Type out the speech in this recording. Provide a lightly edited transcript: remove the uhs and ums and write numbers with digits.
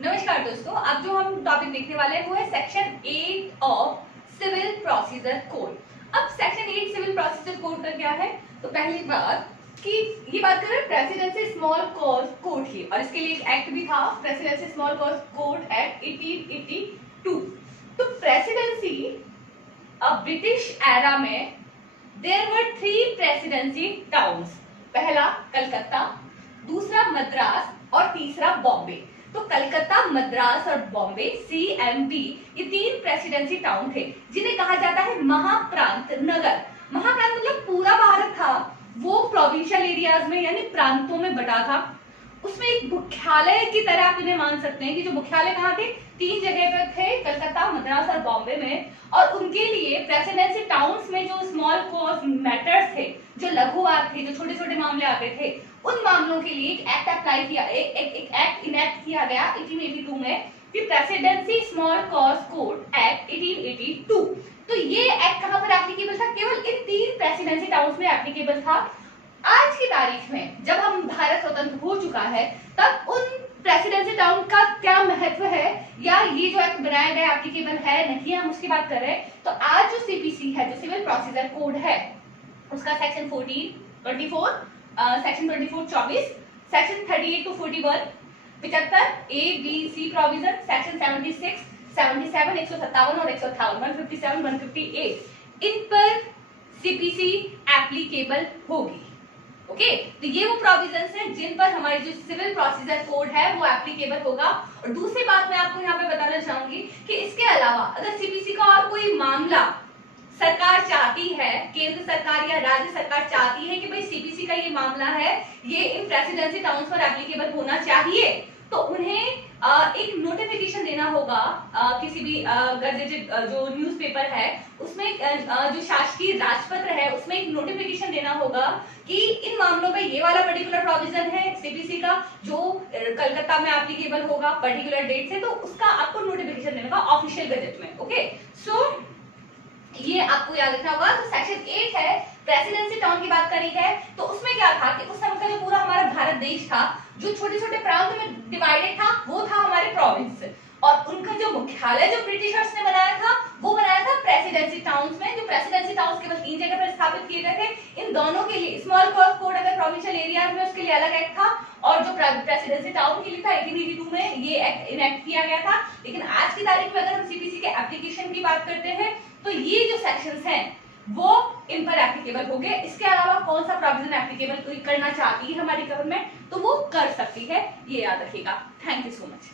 नमस्कार दोस्तों, अब जो हम टॉपिक देखने वाले हैं वो है section 8 of civil procedure code. अब सेक्शन 8 सिविल प्रोसीजर कोड का क्या है? तो पहली बात कि ये बात कर रहे हैं प्रेसिडेंसी स्मॉल कॉज कोड की, और इसके लिए एक एक्ट भी था, presidency small cause code act 1882। तो प्रेसिडेंसी ब्रिटिश एरा में देयर वर 3 प्रेसिडेंसी टाउन्स। पहला कलकत्ता, दूसरा मद्रास और तीसरा बॉम्बे। तो कलकत्ता, मद्रास और बॉम्बे CMB ये 3 प्रेसिडेंसी टाउन थे जिन्हें कहा जाता है महाप्रांत नगर। महाप्रांत मतलब पूरा भारत था, वो प्रोविंशियल एरियाज में यानी प्रांतों में बटा था। उसमें एक मुख्यालय की तरह आप इन्हें मान सकते हैं कि जो मुख्यालय कहाँ थे, 3 जगह पे थे, कलकत्ता, मद्रास और बॉम्बे में। और उनके लिए प्रेसिडेंसी टाउन्स में जो स्मॉल कॉज मैटर्स थे, जो लघुवाद थे, जो छोटे छोटे मामले आते थे, उन मामलों के लिए एक एक्ट अप्लाई किया, एक एक्ट इनेक्ट किया गया 1882 में, कि presidency small cause code act 1882। तो ये एक्ट कहां पर एप्लीकेबल था? केवल इन 3 प्रेसिडेंसी टाउन्स में एप्लीकेबल था। आज की तारीख में जब हम भारत स्वतंत्र हो चुका है, तब उन प्रेसिडेंसी टाउन का क्या महत्व है, या ये जो एक्ट बनाया गया एप्लीकेबल है नहीं, हम उसकी बात कर रहे हैं। तो आज जो CPC है, जो सिविल प्रोसीजर कोड है, उसका section 24, section 24 section 38 to 41, 75 A B C provision, section 76, 77, 157 और 158, 157, 158 इन पर CPC एप्लीकेबल होगी। ओके, तो ये वो प्रोविजंस हैं जिन पर हमारी जो सिविल प्रोसीजर कोड है वो एप्लीकेबल होगा। और दूसरी बात मैं आपको यहाँ पे बताना चाहूंगी कि इसके अलावा अगर CPC का और कोई मामला सरकार चाहती है, केंद्र सरकार या राज्य सरकार चाहती है कि भाई CPC का ये मामला है, ये इन प्रेसिडेंसी टाउन्स पर एप्लीकेबल होना चाहिए, तो उन्हें एक नोटिफिकेशन देना होगा किसी भी गजेटेड जो न्यूज़पेपर है उसमें, जो शासकीय राजपत्र है उसमें एक नोटिफिकेशन देना होगा कि इन मामलों में ये वाला पर्टिकुलर प्रोविजन है CPC का जो कलकत्ता में एप्लीकेबल होगा पर्टिकुलर डेट से, तो उसका आपको नोटिफिकेशन देना होगा ऑफिशियल गजेट में। ओके, सो ये आपको याद रखना होगा। तो सेक्शन 8 है, प्रेसिडेंसी टाउन की बात करी है, तो उसमें क्या था कि उस समय का जो पूरा हमारा भारत देश था, जो छोटे छोटे प्रांत में डिवाइडेड था, वो था हमारे प्रोविंस, और उनका जो मुख्यालय जो ब्रिटिशर्स ने बनाया था वो बनाया था प्रेसिडेंसी टाउन्स में। जो प्रेसिडेंसी टाउन्स केवल 3 जगह पर स्थापित किए गए थे। इन दोनों के लिए स्मॉल कॉज कोड अगर प्रोविंशियल एरियाज में, उसके लिए अलग एक्ट था, और जो प्रेसिडेंसी टाउन के लिए था 1882 में ये एक्ट इनेक्ट किया गया था। लेकिन आज की तारीख में अगर हम CPC के एप्लीकेशन की बात करते हैं, तो ये जो सेक्शंस हैं वो इन पर एप्लीकेबल हो गए। इसके अलावा कौन सा प्रोविजन एप्लीकेबल करना चाहती है हमारी गवर्नमेंट, तो वो कर सकती है, ये याद रखिएगा। Thank you so much.